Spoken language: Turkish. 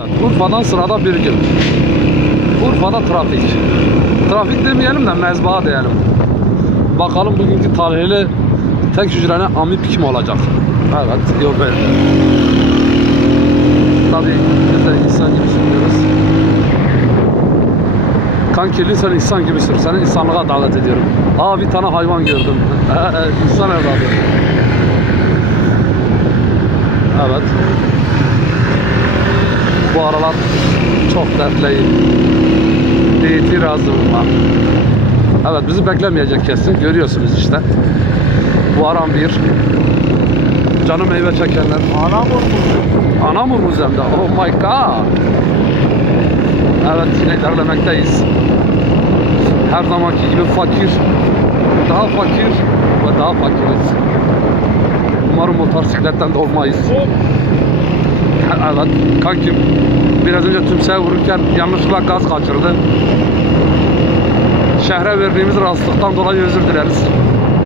Urfa'dan sırada bir gün. Urfa'da trafik. Trafik demeyelim de mezba diyelim. Bakalım bugünkü tarihli tek hücreli amip kim olacak? Evet, yok böyle. Tabii biz de insan gibi sürüyoruz. Kanki sen insan gibi sür. Seni insanlığa davet ediyorum. Aa, bir tane hayvan gördüm. İnsan evladı. Evet. Bu aralar çok dertliyim. İtirazım var. Evet, bizi beklemeyecek kesin. Görüyorsunuz işte. Bu aram bir. Canı meyve çekenler. Anamur Muzeum'da. Oh my god. Evet, yine ilerlemekteyiz. Her zamanki gibi fakir. Daha fakir ve daha fakiriz. Umarım motosikletten de olmayız. Evet, kankim biraz önce tümseye vururken yanlışlıkla gaz kaçırdı. Şehre verdiğimiz rahatsızlıktan dolayı özür dileriz.